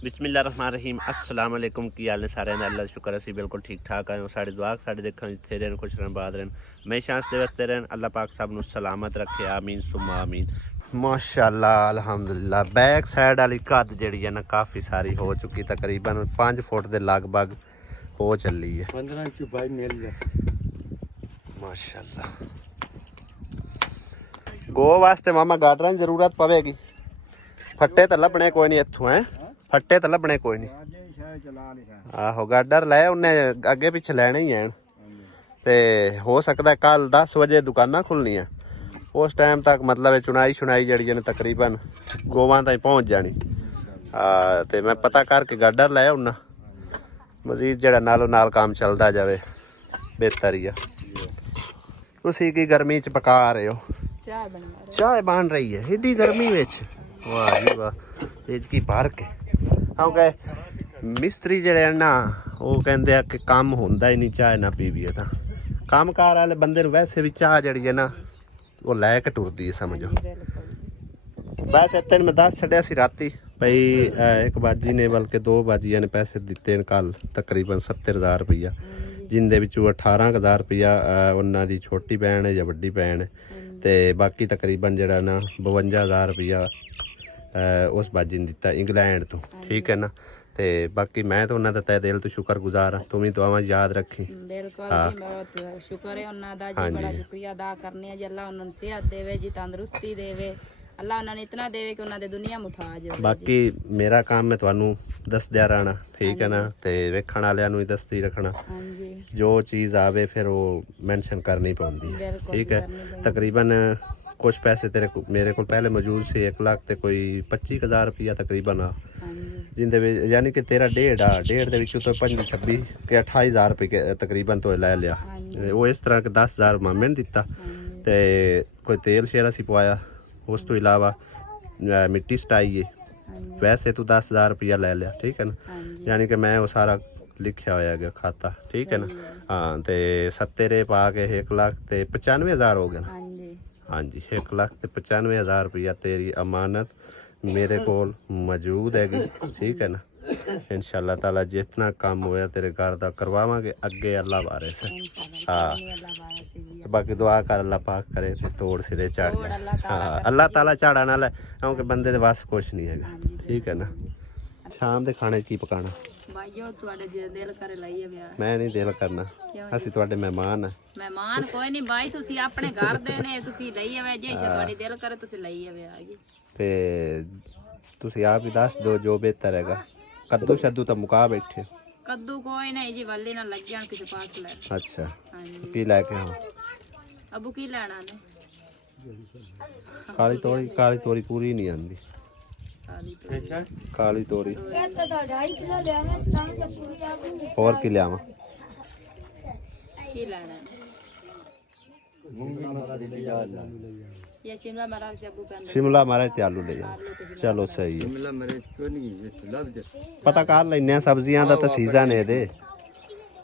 बिस्मिल्लाहिर्रहमानिर्रहीम अस्सलाम वालेकुम की हाल ने सारे ने अल्लाह शुक्र असी बिल्कुल ठीक ठाक आए साड़ी दुआ साड़ी देखने जिथे रहन खुश रहन बाद रहन हमेशा हंसते वसते रहन अल्लाह पाक सब नू सलामत रखे आमीन सुम्मा आमीन। माशाअल्लाह अल्हम्दुलिल्लाह बैक साइड वाली कद जिहड़ी है ना काफ़ी सारी हो चुकी तकरीबन 5 फुट के लगभग हो चली है 15 इंच बाई मिल जाए माशाअल्लाह। गो वास्ते मामा गाडरां दी जरूरत पवेगी फट्टे तो लभने कोई नहीं इत्थों है फट्टे तो लभने कोई नहीं आहो गाडर लै उन्हें अगे पिछे लैने ही हैं ते हो सकता है कल 10 बजे दुकाना खुलनियां उस टाइम तक मतलब चुनाई शुनाई जड़ी ने तकरीबन गोवां तक पहुँच जानी। ते मैं पता करके गाडर लै आउना मजीद जड़ा नालों नाल काम चलता जाए बेहतर ही आ। तुसीं की गर्मी च पका रहे हो चाय बन रही है एडी गर्मी विच वाह जी वाह की भर के क्योंकि मिस्त्री जड़े ना वो कहते हैं कि काम होंदा ही नहीं चाय ना पीवीए तो काम कार वाले बंदे नूं वैसे भी चाह जड़ी है ना वो लैके टुरदी है समझो। वैसे तेन मैं दस छड़िया सी राती भाई एक बाजी ने बल्कि 2 बाजिया ने पैसे दिते ने कल तकरीबन 70,000 रुपया जिंदे विचों 18,000 रुपया उन्हां दी छोटी भैन है या वड्डी भैन है ते बाकी तकरीबन जड़ा ना 52,000 रुपया उस बाजी ने दिता इंग्लैंड तो ठीक है ना। ते बाकी मैं तो उन्होंने तय दिल तो शुक्रगुजार हाँ तुम दुआवां याद रखी शुक्र है उन्होंने जी बड़ा शुक्रिया अदा करने जी अल्लाह उन्होंने सेहत देवे जी तंदुरुस्ती देवे अल्लाह उन्होंने इतना देवे कि उन्होंने दुनिया मुथाज हो। बाकी मेरा काम मैं तुहानू दसदिया रहना ठीक है ना ते वेखण वालियां नू ही दसदी रखना जो चीज़ आवे फिर वो मैंशन करनी पौंदी है ठीक है। तकरीबन कुछ पैसे तेरे को मेरे को पहले मौजूद से 1 लाख ते कोई 25,000 रुपया तकरीबन आ जिंदे यानी कि तेरा 1.5 दे विचों तो 26 के 28,000 रुपये तकरीबन तो लै लिया वो इस तरह के 10,000 मामे ने दिता ते कोई तेल शेल असी पवाया उस तो इलावा मिट्टी सटाई है वैसे तू 10,000 रुपया लै लिया ठीक है ना यानी कि मैं वो सारा लिखा होया गया खाता ठीक है ना। हाँ तो 70 पा के 1 लाख ते 95,000 हो गया हाँ जी 1 लाख ते 95,000 रुपया तेरी अमानत मेरे कोल मौजूद हैगी ठीक है ना। इंशाअल्लाह ताला जितना काम होया तेरे घर दा करवावांगे अगे अल्लाह बारे से। हाँ बाकी दुआ कर अल्लाह पाक करे ते तोड़ सिरे चढ़ जाए। हाँ अल्लाह ताला झाड़ा ना लै क्योंकि बंदे दे वास कुछ नहीं हैगा ठीक है ना। शाम दे खाने की पकाना मैं नहीं दिल करना ਅਸੀਂ ਤੁਹਾਡੇ ਮਹਿਮਾਨ ਆ ਮਹਿਮਾਨ ਕੋਈ ਨਹੀਂ ਬਾਈ ਤੁਸੀਂ ਆਪਣੇ ਘਰ ਦੇ ਨੇ ਤੁਸੀਂ ਲਈ ਆਵੇ ਜੇ ਤੁਹਾਡੀ ਦਿਲ ਕਰੇ ਤੁਸੀਂ ਲਈ ਆਵੇ ਆ ਜੀ ਤੇ ਤੁਸੀਂ ਆਪ ਹੀ ਦੱਸ ਦਿਓ ਜੋ ਬਿਹਤਰ ਹੈਗਾ ਕੱਦੂ ਸ਼ੱਦੂ ਤਾਂ ਮੁਕਾ ਬੈਠੇ ਕੱਦੂ ਕੋਈ ਨਹੀਂ ਜੀ ਵੱਲੀ ਨਾਲ ਲੱਗ ਜਾਣ ਕਿਸੇ ਪਾਸ ਲੈ ਅੱਛਾ ਕੀ ਲੈ ਕੇ ਆਵਾਂ ਅਬੂ ਕੀ ਲੈਣਾ ਨੇ ਕਾਲੀ ਤੋਰੀ ਪੂਰੀ ਨਹੀਂ ਆਂਦੀ ਕਾਲੀ ਤੋਰੀ ਹੋਰ ਕੀ ਲਿਆਵਾਂ ਕੀ ਲੈਣਾ शिमला मिर्च ते आलू ले जाओ चलो सही है पता कर लेने सब्जियां दा तां सीजन है दे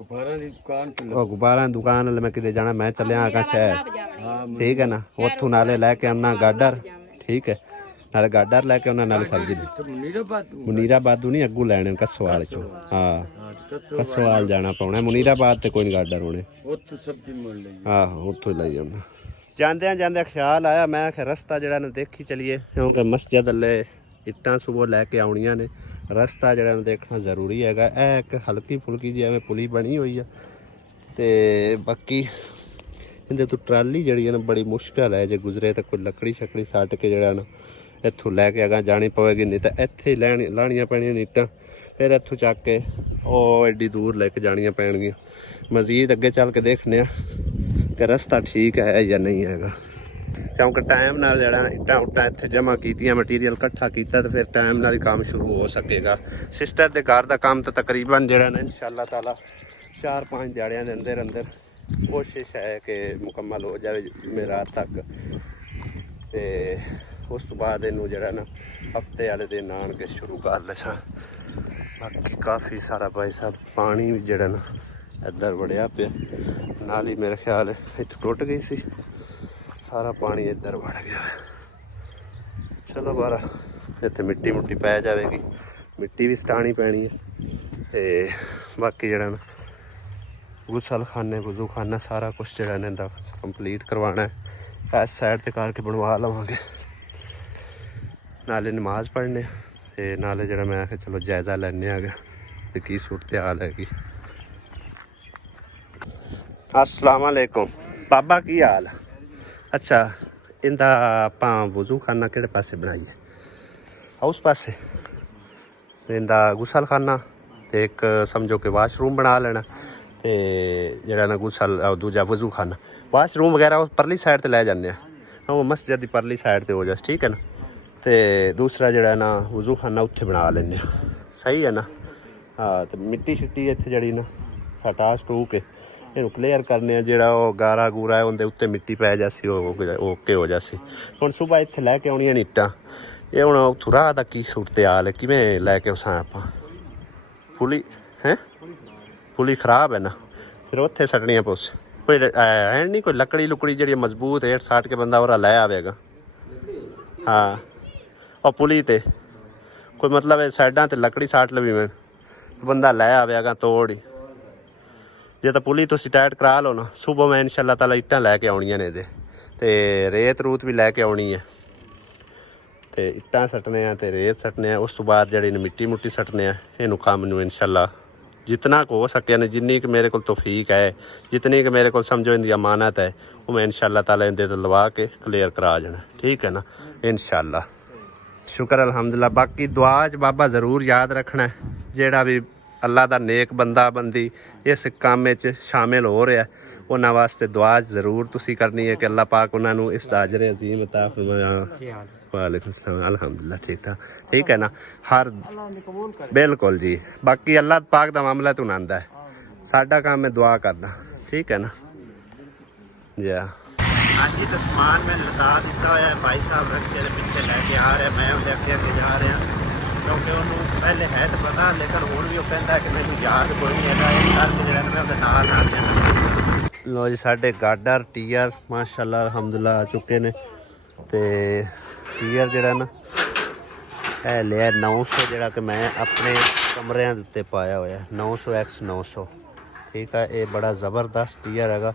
गुब्बारां दी दुकान मैं किते जाना मैं चलिया आगा शहर ठीक है ना उत्थों नाले लैके आना गाडर ठीक है नाले गाडर लैके आना नाले सब्जी मुनीराबाद नहीं अग्गू लैने कसवाल चो। हाँ कसवाल जाना पौना मुनीराबाद ते कोई नहीं गाडर होने आहो उत्थों लाई आना ਜਾਂਦਿਆਂ ਜਾਂਦਿਆਂ ਖਿਆਲ ਆਇਆ ਮੈਂ ਕਿ ਰਸਤਾ ਜਿਹੜਾ ਨਾ ਦੇਖੀ ਚਲੀਏ ਕਿਉਂਕਿ ਮਸਜਿਦ ਲੈ ਇੱਟਾਂ ਸੁਬਹ ਲੈ ਕੇ ਆਉਣੀਆਂ ਨੇ ਰਸਤਾ ਜਿਹੜਾ ਨਾ ਦੇਖਣਾ ਜ਼ਰੂਰੀ ਹੈਗਾ। ਇਹ ਇੱਕ ਹਲਕੀ ਫੁਲਕੀ ਜਿਹੀ ਐਵੇਂ ਪੁਲੀ ਬਣੀ ਹੋਈ ਆ ਤੇ ਬਾਕੀ ਇਹਦੇ ਤੋਂ ਟਰਾਲੀ ਜਿਹੜੀ ਹੈ ਨਾ ਬੜੀ ਮੁਸ਼ਕਲ ਹੈ ਜੇ ਗੁਜ਼ਰੇ ਤਾਂ ਕੋਈ ਲੱਕੜੀ ਛਕੜੀ ਸੱਟ ਕੇ ਜਿਹੜਾ ਨਾ ਇੱਥੋਂ ਲੈ ਕੇ ਅਗਾਂ ਜਾਣੀ ਪਵੇਗੀ ਨਹੀਂ ਤਾਂ ਇੱਥੇ ਹੀ ਲਾਣੀਆਂ ਪੈਣੀਆਂ ਨੇ ਇੱਟਾਂ ਫਿਰ ਇੱਥੋਂ ਚੱਕ ਕੇ ਉਹ ਐਡੀ ਦੂਰ ਲੈ ਕੇ ਜਾਣੀਆਂ ਪੈਣਗੀਆਂ। ਮਜ਼ੀਦ ਅੱਗੇ ਚੱਲ ਕੇ ਦੇਖਦੇ ਆ कि रस्ता ठीक है या नहीं हैगा क्योंकि टाइम नाल जड़ा इट्टां उट्टां इत्थे जमा कीतियां मटीरियल इकट्ठा कीता तो फिर टाइम नाल ही काम शुरू हो सकेगा। सिस्टर के घर का काम तो तकरीबन जड़ा ना इंशाअल्लाह ताला 4-5 दिहाड़ियां दे अंदर अंदर कोशिश है कि मुकम्मल हो जाए जुमेरात तक ते उस तो बाद इनू जड़ा ना हफ्ते वाले दिन आन के शुरू कर ले सा। बाकी काफ़ी सारा भाई साहब पानी भी जड़ा ना इधर बढ़िया पे नाली मेरे ख्याल इतने टुट गई सी सारा पानी इधर बढ़ गया। चलो बारा इतने मिट्टी मुट्टी पै जाएगी ਮਿੱਟੀ ਵੀ ਸਟਾਣੀ ਪੈਣੀ ਹੈ ਤੇ ਬਾਕੀ ਜਿਹੜਾ ਨਾ ਗੁਸਲਖਾਨੇ ਵਜ਼ੂਖਾਨਾ ਸਾਰਾ ਕੁਛ ਜਿਹੜਾ ਨੇ ਦਾ ਕੰਪਲੀਟ ਕਰਵਾਉਣਾ ਹੈ। ਇਸ ਸਾਈਡ ਤੇ ਕਰਕੇ ਬਣਵਾ ਲਵਾਂਗੇ, ਨਾਲੇ ਨਮਾਜ਼ ਪੜ੍ਹਨੇ ਤੇ ਨਾਲੇ ਜਿਹੜਾ ਮੈਂ ਆਖਿਆ ਚਲੋ ਜਾਇਜ਼ਾ ਲੈਣੇ ਆ ਗਿਆ ਤੇ ਕੀ ਸੂਰਤ ਹਾਲ ਹੈਗੀ। अस्सलाम वालेकुम बाबा की हाल। अच्छा इंदा आपां वज़ूखाना किहड़े पासे बनाइए? उस पासे इंदा गुसलखाना ते एक समझो कि वाशरूम बना लेना ते जेह्ड़ा ना गुसल दूजा वज़ूखाना वाशरूम वगैरह उस परली साइड ते लै जाने वो मस्जिद दी परली साइड ते हो जाए, ठीक है ना। ते दूसरा जेह्ड़ा ना वज़ूखाना उत्थे बना लेने, सही है ना। हाँ ते मिट्टी शिट्टी इत्थे जेह्ड़ी ना सटा सटू के ਇਹਨੂੰ ਕਲੀਅਰ ਕਰਨੇ ਆ, ਜਿਹੜਾ ਉਹ ਗਾਰਾ ਗੂਰਾ ਹੈ ਉਹਦੇ ਉੱਤੇ ਮਿੱਟੀ ਪੈ ਜਾਸੀ ਉਹ ਓਕੇ ਹੋ ਜਾਸੀ। ਹੁਣ ਸੁਬਾਹ ਇੱਥੇ ਲੈ ਕੇ ਆਉਣੀਆਂ ਨੀਟਾਂ, ਇਹ ਹੁਣ ਉੱਥੋਂ ਰਾਹ ਦਾ ਕੀ ਸੂਰਤ ਹਾਲ ਹੈ, ਕਿਵੇਂ ਲੈ ਕੇ ਉਸਾਂ ਆਪਾਂ? ਪੁਲੀ ਹੈ ਪੁਲੀ ਖਰਾਬ ਹੈ ਨਾ, ਫਿਰ ਉੱਥੇ ਸੱਟਣੀਆਂ ਪੁੱਛ ਕੋਈ ਹੈ ਨਹੀਂ ਕੋਈ ਲੱਕੜੀ ਲੁਕੜੀ ਜਿਹੜੀ ਮਜ਼ਬੂਤ ਹੇਠ ਸਾਟ ਕੇ ਬੰਦਾ ਉਹਰਾ ਲੈ ਆਵੇਗਾ। ਹਾਂ ਉਹ ਪੁਲੀ ਤੇ ਕੋਈ ਮਤਲਬ ਹੈ ਸਾਈਡਾਂ ਤੇ ਲੱਕੜੀ ਸਾਟ ਲਵੀ ਮੈਂ ਬੰਦਾ ਲੈ ਆਵੇਗਾ ਤੋੜ ਹੀ। ਜੇ ਤਾਂ ਪੁਲੀ ਤੁਸੀਂ ਟਾਈਟ ਕਰਾ ਲਓ ਨਾ, ਸੁਬਹ ਮੈਂ ਇਨਸ਼ਾ ਅੱਲਾ ਤਾਲਾ ਇੱਟਾਂ ਲੈ ਕੇ ਆਉਣੀਆਂ ਨੇ ਇਹਦੇ ਤੇ ਰੇਤ ਰੂਤ ਵੀ ਲੈ ਕੇ ਆਉਣੀ ਹੈ ਤੇ ਇੱਟਾਂ ਸੱਟਣੇ ਆ ਤੇ ਰੇਤ ਸੱਟਣੇ ਆ। ਉਸ ਤੋਂ ਬਾਅਦ ਜਿਹੜੀ ਮਿੱਟੀ ਮੁੱਟੀ ਸੱਟਣੇ ਆ। ਇਹਨੂੰ ਕੰਮ ਨੂੰ ਇਨਸ਼ਾ ਅੱਲਾ ਜਿਤਨਾ ਕੁ ਹੋ ਸਕਿਆ ਨੇ, ਜਿੰਨੀ ਕਿ ਮੇਰੇ ਕੋਲ ਤੌਫੀਕ ਹੈ, ਜਿਤਨੀ ਕਿ ਮੇਰੇ ਕੋਲ ਸਮਝੋ ਇਹਦੀ ਅਮਾਨਤ ਹੈ, ਉਹ ਮੈਂ ਇਨਸ਼ਾ ਅੱਲਾ ਤਾਲਾ ਇਹਦੇ ਤੋਂ ਲਵਾ ਕੇ ਕਲੀਅਰ ਕਰਾ ਜਾਣਾ, ठीक है ना इनशा अल्लाह। शुक्र अल्हम्दुलिल्लाह। बाकी दुआ च बाबा ज़रूर याद रखना जेड़ा भी अल्लाह दा नेक बंदा बंदी इस काम च शामिल हो रहा है, उन्होंने वास्ते दुआ ज़रूर तुसी करनी है कि अल्लाह पाक उन्होंने इस अजर अजीम अता फरमाए। वालेकुम सलाम। अल्हम्दुलिल्लाह ठीक था, ठीक है ना। हर बिल्कुल जी। बाकी अल्लाह पाक दा मामला तो आंदा है, साडा काम है दुआ करना, ठीक है ना जी। हाँ जी तो समान मैं लदा दिता हुआ है, भाई साहब रखे पिछले लैके आ रहे, मैं उनके अगे अगे जा रहा क्योंकि उन्होंने पहले है तो पता, लेकिन हूँ भी वो कहता कि मैंने याद कोई नहीं है, लो जी साढ़े गाडर टीयर माशाअल्लाह अल्हम्दुलिल्लाह आ चुके ने ते टीयर जरा ना है लिया 900 जरा कि मैं अपने कमरिया के उत्ते पाया हुआ 900x900, ठीक है। ये बड़ा ज़बरदस्त टीयर है।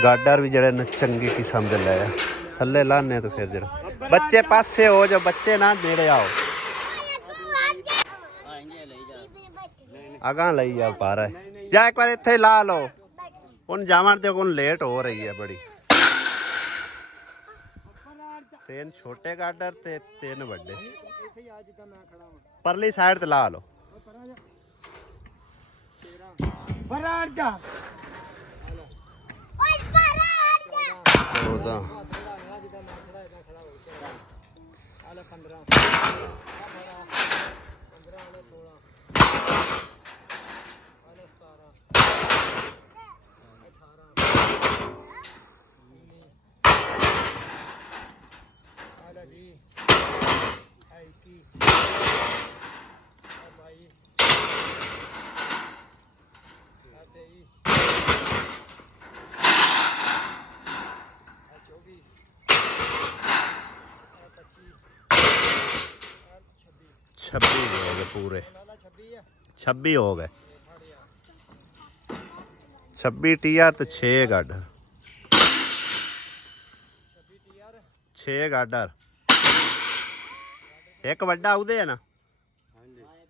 गाडर भी जरा चंगी किस्म के लाया, थले लाने तो फिर जरा बच्चे पासे हो जाओ, बच्चे ना नेड़े आओ, अगा लई जा पा रहा है जा एक बार इत्थे ला लो उन जावन ते उन लेट हो रही है बड़ी। 3 छोटे गाडर ते 3 बड़े परली साइड ते ला लो। छब्बीस हो गए पूरे, 26 हो गए। 26 टीआर तो 6 गाडर, 6 गाडर, एक वड्डा उदे है ना,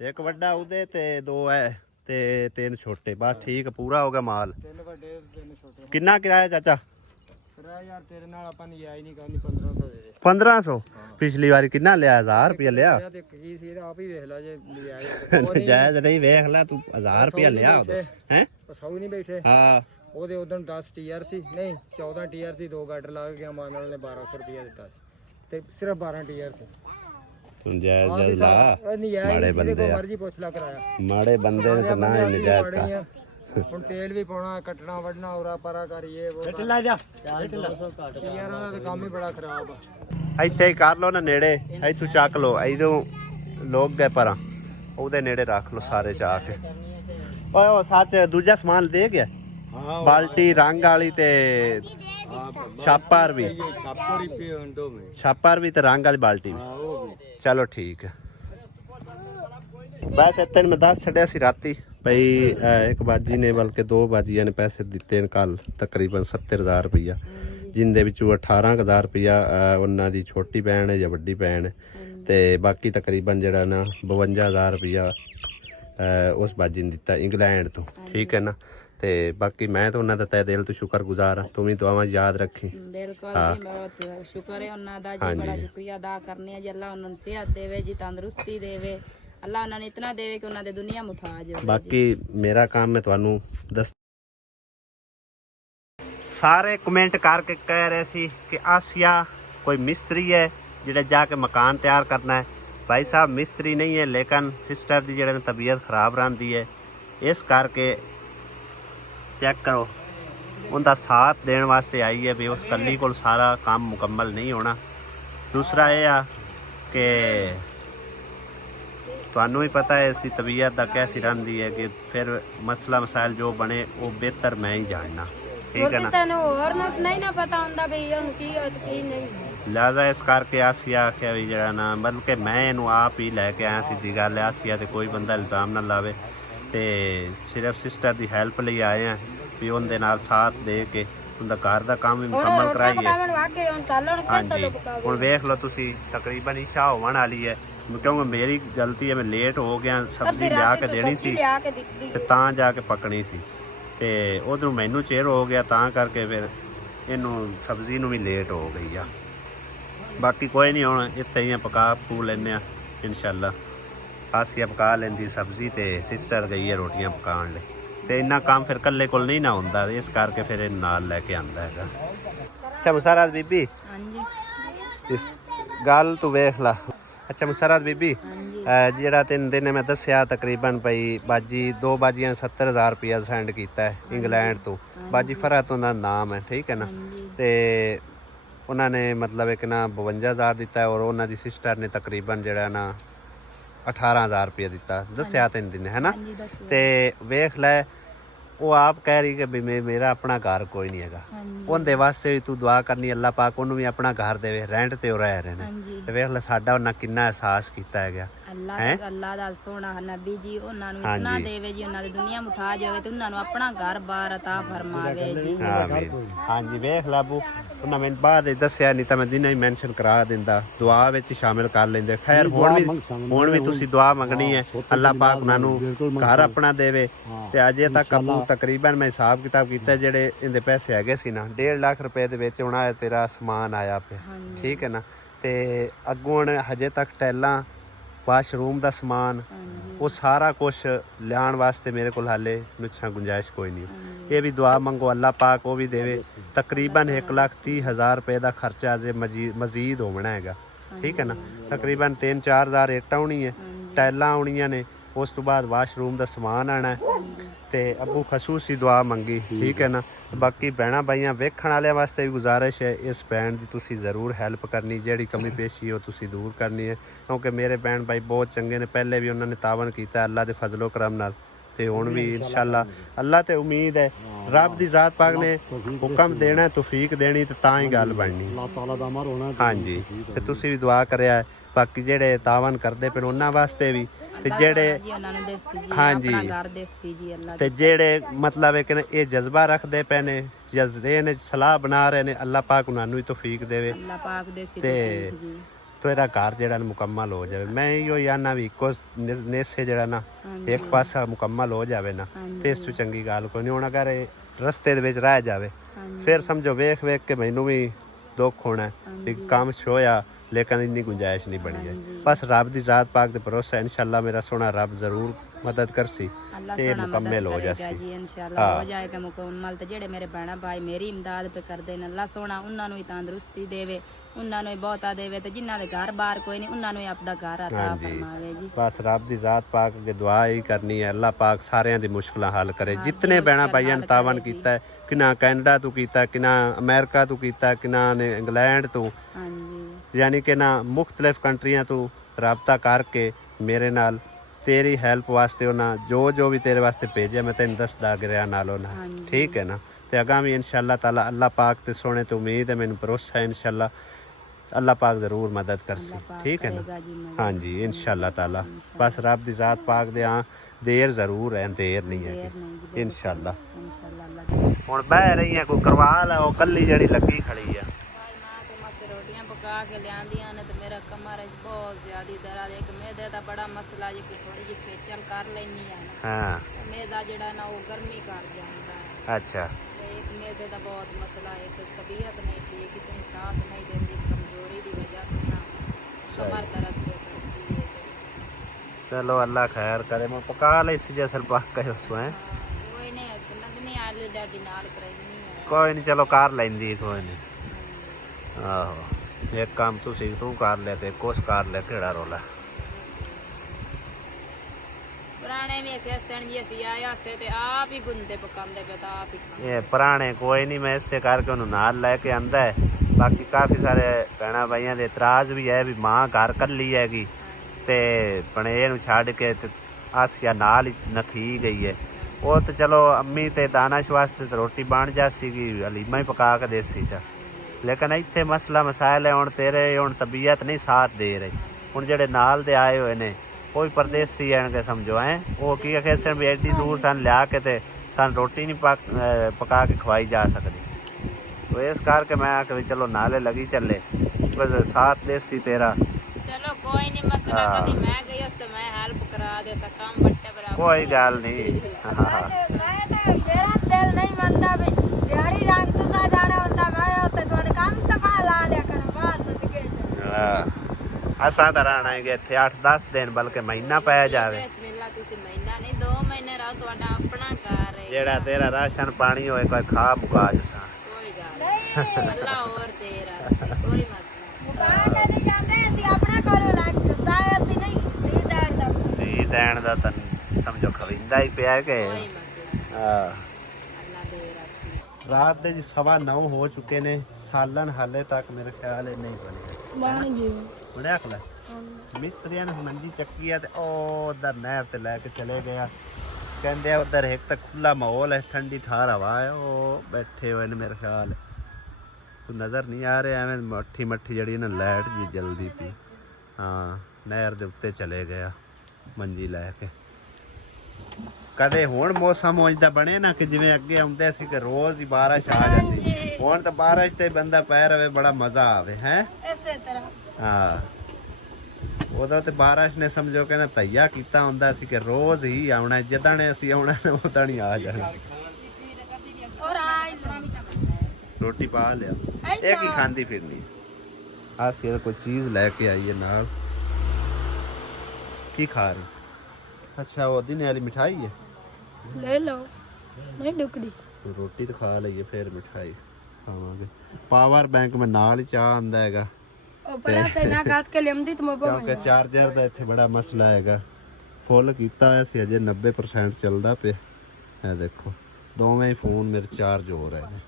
एक वड्डा उदे ते 2 है ते 3 छोटे, बस ठीक पूरा हो गया माल। कितना किराया चाचा? 1500 पिछली बारी कितना लिया? 1000 रुपया लिया। जायज नहीं वेख ला तू, 1000 रुपया लिया हैं? नहीं बैठे हाँ ਉਹਦੇ ਉਦੋਂ 10 ਟੀਆਰ ਸੀ, ਨਹੀਂ 14 ਟੀਆਰ ਸੀ, 2 ਗਾਡਰ ਲਾ ਕੇ ਮਾਨ ਵਾਲੇ ਨੇ 1200 ਰੁਪਇਆ ਦਿੱਤਾ ਸੀ ਤੇ ਸਿਰਫ 12 ਟੀਆਰ ਸੀ। ਤੂੰ ਜਾਇਜ਼ ਲਾ, ਮਾੜੇ ਬੰਦੇ ਆ, ਮਰਜ਼ੀ ਪੁੱਛ ਲਾ ਕਰਾਇਆ, ਮਾੜੇ ਬੰਦੇ ਨੇ ਤਾਂ ਨਾ ਹੀ ਨਜਾਇਜ਼ ਕਾ। ਹੁਣ ਤੇਲ ਵੀ ਪਾਉਣਾ, ਕੱਟਣਾ ਵੱਢਣਾ, ਉਰਾ ਪਰਾ ਕਰੀਏ ਉਹ ਲੈ ਜਾ ਟੀਆਰ ਦਾ ਤਾਂ ਕੰਮ ਹੀ ਬੜਾ ਖਰਾਬ ਆ। ਇੱਥੇ ਹੀ ਕਰ ਲੋ ਨਾ ਨੇੜੇ, ਇੱਥੋਂ ਚੱਕ ਲੋ, ਇਦੋਂ ਲੋਕ ਗਏ ਪਰਾਂ ਉਹਦੇ ਨੇੜੇ ਰੱਖ ਲੋ ਸਾਰੇ ਚਾ ਕੇ। ਓਏ ਉਹ ਸੱਚ ਦੂਜਾ ਸਮਾਨ ਦੇ ਗਿਆ, ਬਾਲਟੀ ਰੰਗ ਵਾਲੀ ਤੇ ਛਾਪਰ ਵੀ, ਛਾਪਰ ਵੀ ਤੇ ਰੰਗ वाली बाल्टी भी। चलो ठीक है। ਬਸ ਇੱਥੇ ਮੈਂ ਦੱਸ ਛੱਡਿਆ ਸੀ ਰਾਤੀ ਭਈ ਇੱਕ ਬਾਜੀ ਨੇ ਬਲਕਿ ਦੋ ਬਾਜੀਆਂ ਨੇ ਪੈਸੇ ਦਿੱਤੇ ਨੇ ਕੱਲ ਤਕਰੀਬਨ 70,000 ਰੁਪਈਆ, ਜਿੰਦੇ ਵਿੱਚੋਂ 18,000 ਰੁਪਈਆ ਉਹਨਾਂ ਦੀ ਛੋਟੀ ਭੈਣ ਹੈ ਜਾਂ ਵੱਡੀ ਭੈਣ ਹੈ, ਤੇ ਬਾਕੀ ਤਕਰੀਬਨ ਜਿਹੜਾ ਨਾ 52,000 ਰੁਪਈਆ ਉਸ ਬਾਜੀ ਨੇ ਦਿੱਤਾ ਇੰਗਲੈਂਡ ਤੋਂ। ਠੀਕ ਹੈ ਨਾ, ਤੇ ਬਾਕੀ ਮੈਂ ਤਾਂ ਉਹਨਾਂ ਦਾ ਤਹਿ ਦਿਲ ਤੋਂ ਸ਼ੁਕਰਗੁਜ਼ਾਰ ਹਾਂ। ਤੂੰ ਵੀ ਦੁਆਵਾਂ ਯਾਦ ਰੱਖੀ। ਬਿਲਕੁਲ ਜੀ, ਬਹੁਤ ਸ਼ੁਕਰ ਹੈ ਉਹਨਾਂ ਦਾ ਜੀ, ਬੜਾ ਸ਼ੁਕਰੀਆ ਅਦਾ ਕਰਨੇ ਆ ਜੀ। ਅੱਲਾ ਉਹਨਾਂ ਨੂੰ ਸਿਹਤ ਦੇਵੇ ਜੀ, ਤੰਦਰੁਸਤੀ ਦੇਵੇ, ਅੱਲਾ ਉਹਨਾਂ ਨੂੰ ਇਤਨਾ ਦੇਵੇ ਕਿ ਉਹਨਾਂ ਦੇ ਦੁਨੀਆ ਮੁਤਾਜ ਹੋਵੇ। ਬਾਕੀ ਮੇਰਾ ਕੰਮ ਹੈ ਤੁਹਾਨੂੰ ਦੱਸ। ਸਾਰੇ ਕਮੈਂਟ ਕਰਕੇ ਕਹਿ ਰਹੇ ਸੀ ਕਿ ਆਸਿਆ ਕੋਈ ਮਿਸਤਰੀ ਹੈ ਜਿਹੜਾ ਜਾ ਕੇ ਮਕਾਨ ਤਿਆਰ ਕਰਨਾ ਹੈ। ਭਾਈ ਸਾਹਿਬ ਮਿਸਤਰੀ नहीं है, लेकिन सिस्टर की जो तबीयत खराब रही है, इस करके चेक करो उनका साथ देने वास्ते आई है भी उस कली को सारा काम मुकम्मल नहीं होना। दूसरा ये आ कि ਤੁਹਾਨੂੰ भी पता है इसकी तबीयत का कैसी रही है कि फिर मसला मसाइल जो बने वो बेहतर मैं ही जानना। ठीक है ना, नहीं पता ਹੁੰਦਾ ਵੀ ਉਹਨੂੰ ਕੀ ਕੀ ਨਹੀਂ। लिहाजा इस करके आसिया आख्या भी जरा ना, बल्कि मैं इनू आप ही लैके आया। सीधी गल है, आसिया तो कोई बंदा इल्जाम ना लावे, तो सिर्फ सिस्टर की हैल्प लिए आए हैं भी उनके नाल साथ दे के उनका घर का काम भी मुकम्मल कराइए। हाँ जी, हुण वेख लो तुसी तकरीबन इशा होवन वाली है, क्योंकि मेरी गलती है मैं लेट हो गया। सब्जी लिया के देनी सी ते तां जाके पकनी सी, ते उधरों मैनू चेर हो गया, तां करके फिर इनू सब्जी नू भी लेट हो गई आ। बाकी कोई नहीं, हुण इत्थे ही पका पू लैने इंशाअल्लाह। आसिया पका लेंदी सब्जी ते सिस्टर गई है रोटियां पकाउण लई, ते इन्ना काम फिर कल्ले कोल नहीं ना हुंदा, इस करके फिर इहनूं नाल लैके आंदा हैगा। अच्छा मुसारत बीबी, हाँ जी, इस गल तू वेख ला। अच्छा मुसारत बीबी, ਜਿਹੜਾ 3 ਦਿਨ ਮੈਂ ਦੱਸਿਆ ਤਕਰੀਬਨ ਭਈ ਬਾਜੀ ਦੋ ਬਾਜੀਆਂ 70,000 ਰੁਪਇਆ ਸੈਂਡ ਕੀਤਾ ਹੈ ਇੰਗਲੈਂਡ ਤੋਂ। ਬਾਜੀ ਫਰਹਤ ਉਹਦਾ ਨਾਮ ਹੈ। ਠੀਕ ਹੈ ਨਾ, ਤੇ ਉਹਨਾਂ ਨੇ ਮਤਲਬ ਇੱਕ ਨਾ 52,000 ਦਿੱਤਾ ਔਰ ਉਹਨਾਂ ਦੀ ਸਿਸਟਰ ਨੇ ਤਕਰੀਬਨ ਜਿਹੜਾ ਨਾ 18,000 ਰੁਪਇਆ ਦਿੱਤਾ। ਦੱਸਿਆ 3 ਦਿਨ ਹੈ ਨਾ, ਤੇ ਵੇਖ ਲੈ ਉਹ ਆਪ ਕਹਿ ਰਹੀ ਕਿ ਵੀ ਮੇਰਾ ਆਪਣਾ ਘਰ ਕੋਈ ਨਹੀਂ ਹੈਗਾ। ਉਹਦੇ ਵਾਸਤੇ ਵੀ ਤੂੰ ਦੁਆ ਕਰਨੀ ਅੱਲਾਹ ਪਾਕ ਉਹਨੂੰ ਵੀ ਆਪਣਾ ਘਰ ਦੇਵੇ। ਰੈਂਟ ਤੇ ਉਹ ਰਹਿ ਰਹੇ ਨੇ, ਤੇ ਵੇਖ ਲੈ ਸਾਡਾ ਉਹਨਾਂ ਕਿੰਨਾ ਅਹਿਸਾਸ ਕੀਤਾ ਹੈਗਾ। ਅੱਲਾਹ ਦਾ ਸੋਹਣਾ ਨਬੀ ਜੀ ਉਹਨਾਂ ਨੂੰ ਇਤਨਾ ਦੇਵੇ ਜੀ, ਉਹਨਾਂ ਦੀ ਦੁਨੀਆ ਮੁਤਾਜ ਹੋਵੇ ਤੇ ਉਹਨਾਂ ਨੂੰ ਆਪਣਾ ਘਰ ਬਾਰ ਅਤਾ ਫਰਮਾਵੇ ਜੀ। ਹਾਂਜੀ ਵੇਖ ਲਾ ਬੂ, ਉਹਨਾਂ ਮੈਨੂੰ ਬਾਅਦ ਦੱਸਿਆ, ਨਹੀਂ ਤਾਂ ਮੈਂ ਦਿਨਾਂ ਹੀ ਮੈਂਸ਼ਨ ਕਰਾ ਦਿੰਦਾ, ਦੁਆ ਵਿੱਚ ਸ਼ਾਮਿਲ ਕਰ ਲੈਂਦੇ। ਖੈਰ ਹੁਣ ਵੀ ਤੁਸੀਂ ਦੁਆ ਮੰਗਣੀ ਹੈ, ਅੱਲਾਹ ਪਾਕ ਉਹਨਾਂ ਨੂੰ ਘਰ ਆਪਣਾ ਦੇਵੇ। ਤੇ ਅਜੇ ਤੱਕ ਆਪੂ ਤਕਰੀਬਨ ਮੈਂ ਹਿਸਾਬ ਕਿਤਾਬ ਕੀਤਾ, ਜਿਹੜੇ ਇਹਦੇ ਪੈਸੇ ਹੈਗੇ ਸੀ ਨਾ 1.5 ਲੱਖ ਰੁਪਏ ਦੇ ਵਿੱਚ ਹੁਣ ਆਇਆ ਤੇਰਾ ਸਮਾਨ ਆਇਆ ਪਿਆ। ਠੀਕ ਹੈ ਨਾ, ਤੇ ਅੱਗੋਂ ਹਜੇ ਤੱਕ ਟੈਲਾਂ ਵਾਸ਼ਰੂਮ ਦਾ ਸਮਾਨ ਉਹ ਸਾਰਾ ਕੁਝ ਲਿਆਉਣ ਵਾਸਤੇ ਮੇਰੇ ਕੋਲ ਹਾਲੇ ਮੁੱਛਾਂ ਗੁੰਜਾਇਸ਼ ਕੋਈ ਨਹੀਂ। ਇਹ ਵੀ ਦੁਆ ਮੰਗੋ ਅੱਲਾਹ ਪਾਕ ਉਹ ਵੀ ਦੇਵੇ। ਤਕਰੀਬਨ 1,30,000 ਰੁਪਏ ਦਾ ਖਰਚਾ ਅਜੇ ਮਜ਼ੀਦ ਹੋਣਾ ਹੈਗਾ। ਠੀਕ ਹੈ ਨਾ, ਤਕਰੀਬਨ 3-4,000 ਇੱਟਾਂ ਆਉਣੀ ਹੈ, ਟੈਲਾਂ ਆਉਣੀਆਂ ਨੇ, ਉਸ ਤੋਂ ਬਾਅਦ ਵਾਸ਼ਰੂਮ ਦਾ ਸਮਾਨ ਆਣਾ ਹੈ, ਤੇ ਅੱਬੂ ਖਸੂਸੀ ਦੁਆ ਮੰਗੀ। ਠੀਕ ਹੈ ਨਾ, ਬਾਕੀ ਭੈਣਾਂ ਭਾਈਆਂ ਵੇਖਣ ਵਾਲਿਆਂ ਵਾਸਤੇ ਵੀ ਗੁਜ਼ਾਰਿਸ਼ ਹੈ ਇਸ ਭੈਣ ਦੀ ਤੁਸੀਂ ਜ਼ਰੂਰ ਹੈਲਪ ਕਰਨੀ, ਜਿਹੜੀ ਕਮੀ ਪੇਸ਼ੀ ਉਹ ਤੁਸੀਂ ਦੂਰ ਕਰਨੀ ਹੈ, ਕਿਉਂਕਿ ਮੇਰੇ ਭੈਣ ਭਾਈ ਬਹੁਤ ਚੰਗੇ ਨੇ। ਪਹਿਲੇ ਵੀ ਉਹਨਾਂ ਨੇ ਤਾਵਨ ਕੀਤਾ ਅੱਲਾ ਦੇ ਫਜ਼ਲੋ ਕਰਮ ਨਾਲ, ਤੇ ਹੁਣ ਵੀ ਇਨਸ਼ਾਅੱਲਾ ਅੱਲਾ ਤੇ ਉਮੀਦ ਹੈ ਰੱਬ ਦੀ ਜ਼ਾਤ ਪਾਕ ਨੇ ਹੁਕਮ ਦੇਣਾ, ਤੌਫੀਕ ਦੇਣੀ, ਤੇ ਤਾਂ ਹੀ ਗੱਲ ਬਣਨੀ। ਹਾਂਜੀ, ਤੇ ਤੁਸੀਂ ਵੀ ਦੁਆ ਕਰਿਆ। ਬਾਕੀ ਜਿਹੜੇ ਤਾਵਨ ਕਰਦੇ ਪਏ ਉਹਨਾਂ ਵਾਸਤੇ ਵੀ, ਤੇ ਜਿਹੜੇ ਹਾਂਜੀ ਤੇ ਜਿਹੜੇ ਮਤਲਬ ਹੈ ਕਿ ਇਹ ਜਜ਼ਬਾ ਰੱਖਦੇ ਪਏ ਨੇ, ਜਜ਼ਬੇ ਨੇ ਸਲਾਹ ਬਣਾ ਰਹੇ ਨੇ, ਅੱਲਾਹ ਪਾਕ ਉਹਨਾਂ ਨੂੰ ਵੀ ਤੌਫੀਕ ਦੇਵੇ ਤੇ ਤੇਰਾ ਘਰ ਜਿਹੜਾ ਮੁਕੰਮਲ ਹੋ ਜਾਵੇ। ਮੈਂ ਇਹੋ ਆਨਾ ਵੀ ਇੱਕੋ ਨੇਸੇ ਜਿਹੜਾ ਨਾ ਇੱਕ ਪਾਸਾ ਮੁਕੰਮਲ ਹੋ ਜਾਵੇ ਨਾ, ਤੇ ਇਸ ਤੋਂ ਚੰਗੀ ਗੱਲ ਕੋਈ ਨਹੀਂ। ਹੁਣ ਅਗਰ ਇਹ ਰਸਤੇ ਦੇ ਵਿੱਚ ਰਹਿ ਜਾਵੇ ਫਿਰ ਸਮਝੋ ਵੇਖ ਵੇਖ ਕੇ ਮੈਨੂੰ ਵੀ ਦੁੱਖ ਹੋਣਾ ਕਿ ਕੰਮ ਹੋਇਆ, लेकिन इन्नी गुंजाइश नहीं बनी है। बस रब की ज़ात पाक दे भरोसा इंशाअल्लाह मेरा सोना रब जरूर मदद करसी ते मुकम्मल हो जासी जी इंशाअल्लाह हो जाएगा मुकम्मल। ते जेड़े मेरे बहना भाई मेरी इमदाद पे करदे ने अल्लाह सोना उन्हां नूं तंदुरुस्ती देवे, उन्हां नूं बहुता देवे, ते जिन्हां दे घर बार कोई नहीं उन्हां नूं आपदा घर अता फरमावे जी। बस रब की ज़ात पाक अगे दुआ ही करनी है, अल्लाह पाक सारियां दी मुश्किलां हल करे। जितने बहना भाईयां ने तावन कीता है, किना कैनेडा तो कीता, किना अमेरिका तो कीता, किना ने इंग्लैंड तो, यानी कि ना मुख्तलिफ कंट्रियां तो रबता करके मेरे नाल तेरी हैल्प वास्ते उन्हें जो जो भी तेरे वास्ते भेजे मैं तेन दसदा गया नालों ना। ठीक है ना, तो अगा भी इंशाअल्लाह ताला अल्लाह पाक ते सोने तो उम्मीद है, मैनू भरोसा है इंशाअल्लाह अल्लाह पाक जरूर मदद कर सी, अल्लाह पाक ठीक है ना। करेगा जी मदद। हाँ जी इंशाल्लाह ताला, बस रब दी जात पाक दे हाँ देर जरूर है, देर नहीं है देर नहीं जी, इंशाल्लाह। इंशाल्लाह अल्लाह। हुण बह रही है कोई करवा लै, वो कल्ली जड़ी लगी खड़ी है। भाई मां तो मस्त रोटियां पका के लियांदियां ने, तो मेरा कमर च बहुत ज्यादा दर्द, एक मैदे दा बड़ा मसला जी, कि थोड़ी जी फेचल कर लेनी है ना, हाँ मैदा जड़ा ना वो गर्मी कर जाता है, अच्छा ते एक मैदे दा बहुत मसला है, एक तबीयत नहीं ठीक, इतनी साथ नहीं देती, कमजोरी की वजह से ना कमर दर्द पे करती है। चलो अल्लाह खैर करे, मैं पका ले इसी जैसे पक के उसमें कोई नहीं लगनी आलू डैडी नाल करनी है, कोई नहीं, चलो कर लेंदी कोई नहीं। आहो एक काम तू कर ले ते कुछ कर ले, केड़ा रोला। पुराने भी कैसन जी सी आया से ते आप ही गुंदे पकांदे पे, तो आप ही खांदे। ये पुराने कोई नहीं, मैं इससे करके उन्होंने नाल लेके आंदा है। बाकी काफ़ी सारे भैन भाइयों के इतराज भी है भी माँ घर कल्ली हैगी ते पनेर छड़ के आसिया नाल ही नथी गई है। वो तो चलो अम्मी ते दानश वास्ते तो रोटी बन जासी कि हलीमा ही पका के देसी चा, लेकिन इत्थे मसला मसाइल है हुण तेरे हुण तबीयत नहीं साथ दे रही। हुण जेड़े नाल दे आए हुए ने कोई परदेसी हैं के समझो हैं, वो की आखे भी एड्डी दूर सन लिया के ते सन रोटी नहीं पका के खवाई जा सकती। तो इस करके मैं आके भी चलो नाले लगी चले, बस साथ देसी तेरा। चलो कोई नहीं मसला, कभी मैं गई उस तो मैं हेल्प करा दे सकम बट्टे बराबर, कोई गल नहीं। मैं तो मेरा दिल नहीं मनता भी दिहाड़ी रंग तो सा जाना होता, मैं होते तो काम तफा ला लिया कर बस सदके। असा तो रहना है इत्थे 8-10 दिन, बल्कि महीना पै जावे। बिस्मिल्लाह, तुसी महीना नहीं 2 महीने रहो, ਤੁਹਾਡਾ अपना घर है, जेड़ा तेरा राशन पानी होए कोई खा मुका जसा, कोई गल नहीं, अल्लाह और तेरा कोई मसला मुका के नहीं जांदे, ਅਸੀਂ अपना करो लाग साया ਅਸੀਂ नहीं दी दैन ਦਾ, धी दैन दा तन समझो खविंदा ही पिया के। कोई मसला हाँ अल्लाह दे रखी। रात ਦੇ 9:15 ਹੋ ਚੁੱਕੇ ਨੇ, ਸਾਲਨ ਹਾਲੇ ਤੱਕ ਮੇਰੇ ਖਿਆਲ ਨਹੀਂ ਬਣਿਆ। ਬਣ ਗਈ ਬਣਿਆ ਖਲਾ ਮਿਸਤਰੀਆਂ ਨੇ ਮੰਜੀ ਚੱਕੀ ਆ ਤੇ ਉਹ ਉਧਰ ਨਹਿਰ ਤੇ ਲੈ ਕੇ ਚਲੇ ਗਿਆ। ਕਹਿੰਦੇ ਆ ਉਧਰ ਇੱਕ ਤਾਂ ਖੁੱਲਾ ਮਾਹੌਲ ਹੈ, ਠੰਡੀ ਠਾਰ ਹਵਾ ਹੈ, ਉਹ ਬੈਠੇ ਹੋਏ ਨੇ ਮੇਰੇ ਖਿਆਲ। ਤੂੰ ਨਜ਼ਰ ਨਹੀਂ ਆ ਰਿਹਾ ਐਵੇਂ ਮੱਠੀ ਮੱਠੀ ਜਿਹੜੀ ਨਾ ਲਾਈਟ ਜੀ ਜਲਦੀ ਪਈ। ਹਾਂ ਨਹਿਰ ਦੇ ਉੱਤੇ ਚਲੇ ਗਿਆ ਮੰਜੀ ਲੈ ਕੇ। ਕਦੇ ਹੁਣ ਮੌਸਮ ਉਜਦਾ ਬਣੇ ਨਾ ਕਿ ਜਿਵੇਂ ਅੱਗੇ ਆਉਂਦੇ ਸੀ ਕਿ ਰੋਜ਼ ਹੀ ਬਾਰਿਸ਼ ਆ ਜਾਂਦੀ, ਹੁਣ ਤਾਂ ਬਾਰਿਸ਼ ਤੇ ਬੰਦਾ ਪੈ ਰਵੇ ਬੜਾ ਮਜ਼ਾ ਆਵੇ ਹੈ ਇਸੇ ਤਰ੍ਹਾਂ। ਹਾਂ ਉਦੋਂ ਤੇ ਬਾਰਿਸ਼ ਨੇ ਸਮਝੋ ਕਿ ਨਾ ਤਈਆ ਕੀਤਾ ਹੁੰਦਾ ਸੀ ਕਿ ਰੋਜ਼ ਹੀ ਆਉਣਾ, ਜਿੱਦਾਂ ਨੇ ਅਸੀਂ ਆਉਣਾ ਉਦਾਂ ਹੀ ਆ ਜਾਣਾ। ਔਰ ਆਈ ਰੋਟੀ ਪਾ ਲਿਆ, ਇਹ ਕੀ ਖਾਂਦੀ ਫਿਰਨੀ ਆ ਸੀ, ਕੋਈ ਚੀਜ਼ ਲੈ ਕੇ ਆਈ ਹੈ ਨਾਲ। ਕੀ ਖਾ ਰਹੀ? ਅੱਛਾ ਉਹ ਦਿਨੇ ਵਾਲੀ ਮਿਠਾਈ ਹੈ, ਲੈ ਲਓ ਨਹੀਂ ਡੁਕਦੀ। ਰੋਟੀ ਤਾਂ ਖਾ ਲਈਏ ਫਿਰ ਮਿਠਾਈ ਖਾਵਾਂਗੇ। ਪਾਵਰ ਬੈਂਕ ਮੈਂ ਨਾਲ ਹੀ ਚਾਹ ਆਂਦਾ ਹੈਗਾ, ਉਹ ਪਰਾਂ ਤੇ ਨਾ ਕੱਟ ਕੇ ਲਿਆਉਂਦੀ ਤੇ ਮੋਬਾਈਲ ਕਿਉਂਕਿ ਚਾਰਜਰ ਦਾ ਇੱਥੇ ਬੜਾ ਮਸਲਾ ਹੈਗਾ। ਫੁੱਲ ਕੀਤਾ ਹੋਇਆ ਸੀ, ਅਜੇ 90% ਚੱਲਦਾ ਪਿਆ। ਇਹ ਦੇਖੋ ਦੋਵੇਂ ਹੀ ਫੋਨ ਮੇਰੇ ਚਾਰਜ ਹੋ ਰਹੇ ਨੇ।